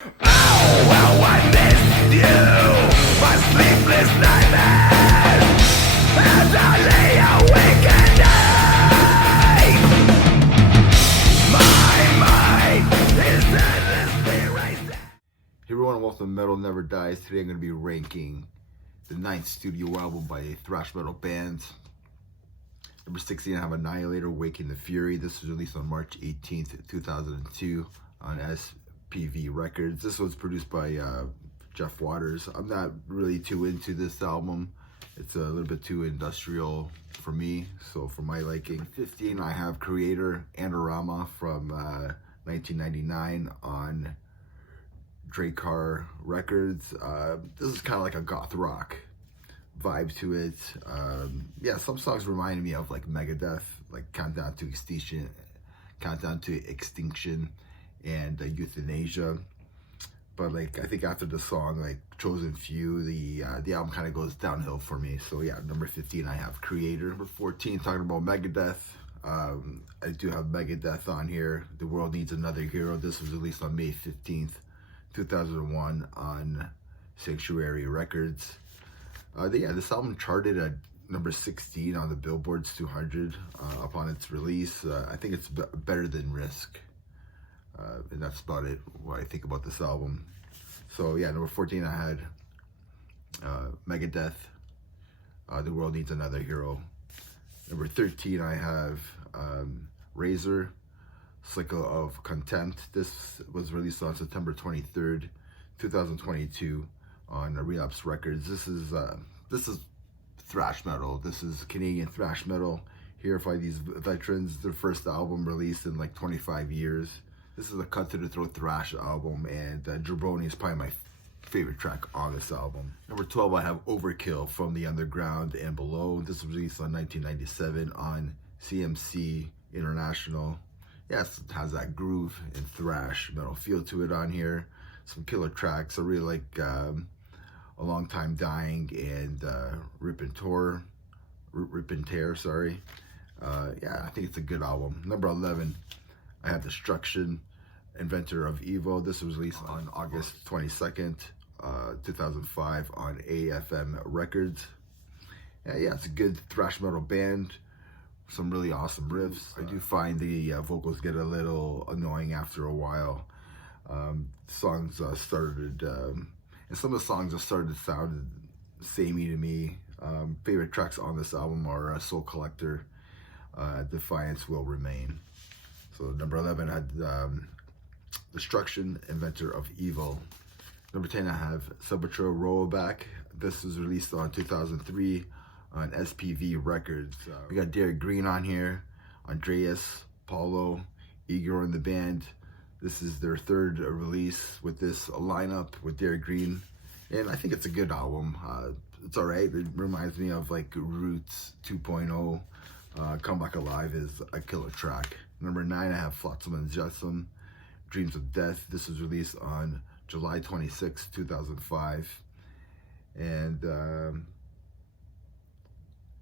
How I missed you, my sleepless nightmares, as I lay awake at night. My mind is endlessly racing. Hey everyone, welcome to Metal Never Dies. Today I'm going to be ranking the 9th studio album by a thrash metal band. Number 16, I have Annihilator, Waking the Fury. This was released on March 18th, 2002 on SPV Records. This was produced by Jeff Waters. I'm not really too into this album. It's a little bit too industrial for me, so for my liking. 15, I have Creator, Anorama from 1999 on Dracar Records. This is kind of like a goth rock vibe to it. Yeah, some songs reminded me of like Megadeath, like Countdown to Extinction and Euthanasia. But like, I think after the song like Chosen Few, the album kind of goes downhill for me. So yeah, number 15 I have Creator. Number 14, talking about Megadeath. I do have Megadeath on here. The World Needs Another Hero. This was released on May 15th, 2001 on Sanctuary Records. Yeah, this album charted at number 16 on the Billboard's 200 upon its release. I think it's better than Risk. And that's about it, what I think about this album. So yeah, number 14 I had Megadeath, The World Needs Another Hero. Number 13 I have Razer, Cycle of Contempt. This was released on September 23rd, 2022 on Relapse Records. This is thrash metal. This is Canadian thrash metal here by these veterans. Their first album released in like 25 years. This is a cut to the throat thrash album, and Jabroni is probably my favorite track on this album. Number 12, I have Overkill, From the Underground and Below. This was released on 1997 on CMC International. Yes, it has that groove and thrash metal feel to it on here. Some killer tracks. I really like A Long Time Dying and Rip and Tear, sorry. Yeah, I think it's a good album. Number 11, I have Destruction, Inventor of Evil. This was released on August 22nd, 2005 on AFM Records. Yeah, it's a good thrash metal band. Some really awesome riffs. I do find the vocals get a little annoying after a while. Songs started, and some of the songs just started to sound samey to me. Favorite tracks on this album are Soul Collector, Defiance Will Remain. So number 11 had Destruction, Inventor of Evil. Number 10 I have Subro Ryback. This was released on 2003 on SPV Records. We got Derek Green on here, Andreas, Paulo, Igor in the band. This is their third release with this lineup with Derek Green, and I think it's a good album. It's alright. It reminds me of like Roots 2.0. Come Back Alive is a killer track. Number 9, I have Flotsam and Jetsam, Dreams of Death. This was released on July 26, 2005. And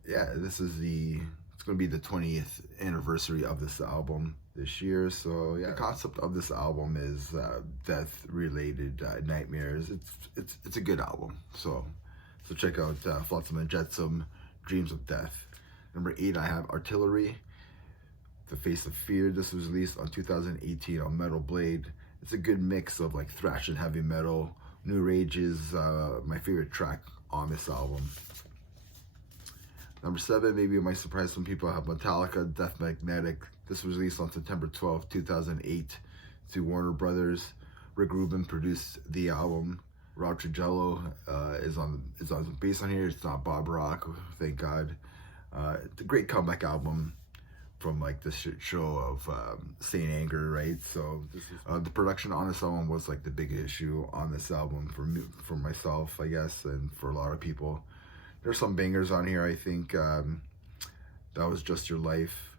yeah, it's going to be the 20th anniversary of this album this year. So yeah, the concept of this album is death-related nightmares. It's a good album. So check out Flotsam and Jetsam, Dreams of Death. Number 8, I have Artillery, The Face of Fear. This was released on 2018 on Metal Blade. It's a good mix of like thrash and heavy metal. New Rage is my favorite track on this album. Number 7, maybe it might surprise some people, I have Metallica, Death Magnetic. This was released on September 12, 2008 to Warner Brothers. Rick Rubin produced the album. Rob Trujillo is on bass on here. It's not Bob Rock, thank God. It's a great comeback album from like the shit show of Saint Anger, right? So this is, the production on this album was like the big issue on this album for me, for myself, I guess, and for a lot of people. There's some bangers on here, I think. That Was Just Your Life,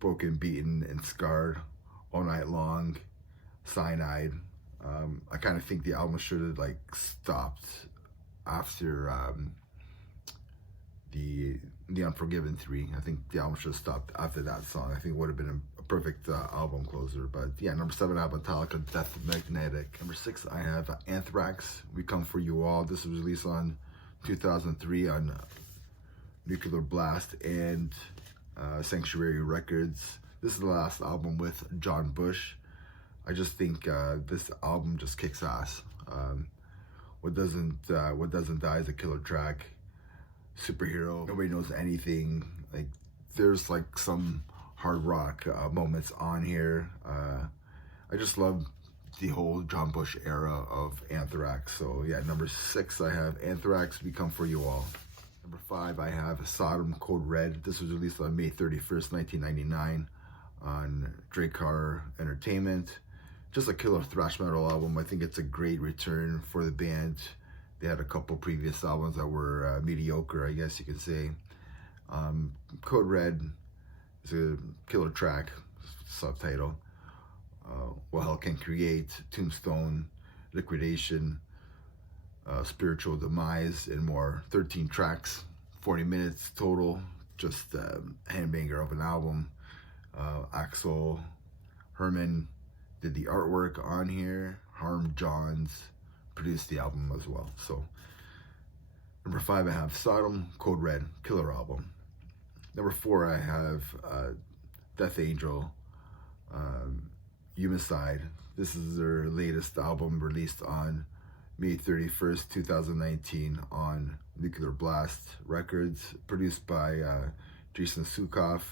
Broken, Beaten, and Scarred, All Night Long, Cyanide. I kind of think the album should have like stopped after the Unforgiven 3. I think the album should have stopped after that song. I think it would have been a perfect album closer. But yeah, number 7 I have Metallica, Death Magnetic. Number 6 I have Anthrax, We Come For You All. This was released on 2003 on Nuclear Blast and Sanctuary Records. This is the last album with John Bush. I just think this album just kicks ass. What Doesn't Die is a killer track. Superhero, Nobody Knows Anything. Like, there's like some hard rock moments on here. I just love the whole John Bush era of Anthrax. So yeah, number 6 I have Anthrax, We Come For You All. Number 5 I have Sodom, Code Red. This was released on May 31st, 1999 on Dracar Entertainment. Just a killer thrash metal album. I think it's a great return for the band. They had a couple previous albums that were mediocre, I guess you could say. Code Red is a killer track, subtitle. What Hell Can Create, Tombstone, Liquidation, Spiritual Demise, and more. 13 tracks, 40 minutes total. Just a handbanger of an album. Axel Herman did the artwork on here. Harm Johns produced the album as well. So number 5 I have Sodom, Code Red, killer album. Number 4 I have Death Angel, Humicide. This is their latest album, released on May 31st, 2019 on Nuclear Blast Records, produced by Jason Sukoff.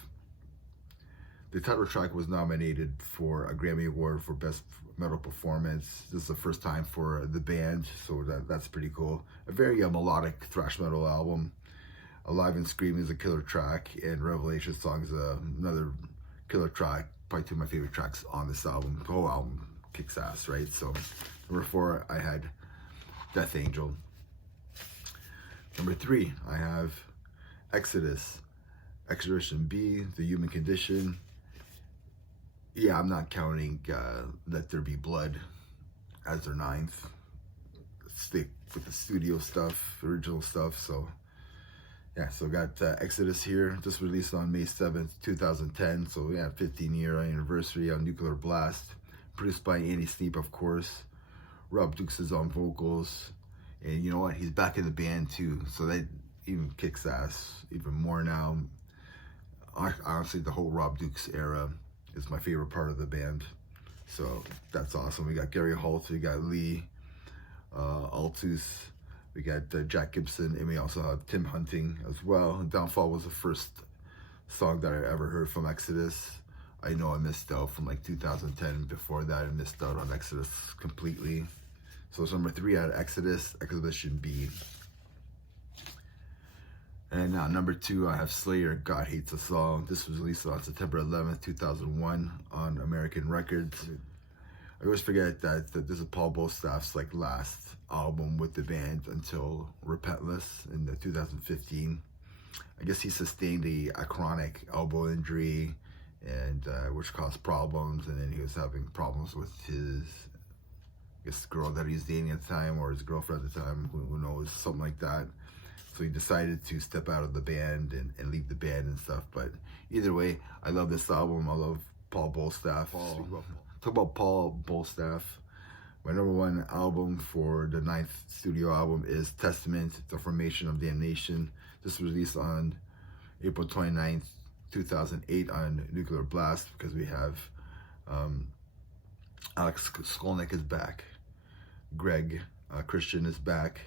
The title track was nominated for a Grammy Award for Best Metal Performance. This is the first time for the band, so that's pretty cool. A very melodic thrash metal album. Alive and Scream is a killer track, and Revelation Song is another killer track. Probably 2 of my favorite tracks on this album. The whole album kicks ass, right? So number 4 I had Death Angel. Number 3 I have Exodus, Exorcism B, The Human Condition. Yeah, I'm not counting Let There Be Blood as their 9th. Stick with the studio stuff, original stuff. So yeah, so got Exodus here. Just released on May 7th, 2010. So yeah, 15-year anniversary on Nuclear Blast. Produced by Andy Sneap, of course. Rob Dukes is on vocals. And you know what? He's back in the band too. So that even kicks ass even more now. Honestly, the whole Rob Dukes era is my favorite part of the band. So that's awesome. We got Gary Holt, we got Lee Altus, we got Jack Gibson, and we also have Tim Hunting as well. Downfall was the first song that I ever heard from Exodus. I know I missed out from like 2010. Before that, I missed out on Exodus completely. So it's number 3 out of Exodus, Exhibition B. And now number 2, I have Slayer, God Hates Us All. This was released on September 11th, 2001 on American Records. I always forget that this is Paul Bostap's like last album with the band until Repentless in 2015. I guess he sustained a chronic elbow injury, and which caused problems, and then he was having problems with his, I guess, the girl that he was dating at the time, or his girlfriend at the time, who knows, something like that. So he decided to step out of the band and leave the band and stuff. But either way, I love this album. I love Paul Bostaph. Talk about Paul Bostaph. My number 1 album for the 9th studio album is Testament, The Formation of Damnation. This was released on April 29th, 2008 on Nuclear Blast, because we have Alex Skolnick is back. Greg Christian is back.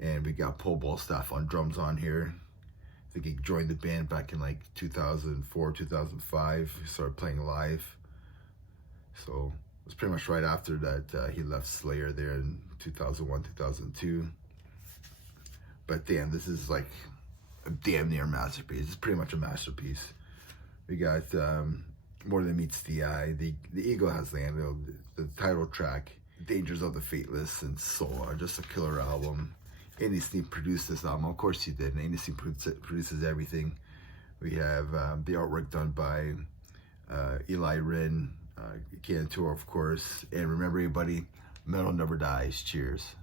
And we got Paul Bostaph on drums on here. I think he joined the band back in like 2004, 2005. He started playing live. So it was pretty much right after that he left Slayer there in 2001, 2002. But damn, this is like a damn near masterpiece. It's pretty much a masterpiece. We got More Than Meets the Eye. The Eagle Has Landed. The title track, Dangers of the Fateless, and so on. Just a killer album. Andy Sneap produced this album. Of course he did. Andy Sneap produces everything. We have the artwork done by Eli Wren, Cantor, of course. And remember, everybody, metal never dies. Cheers.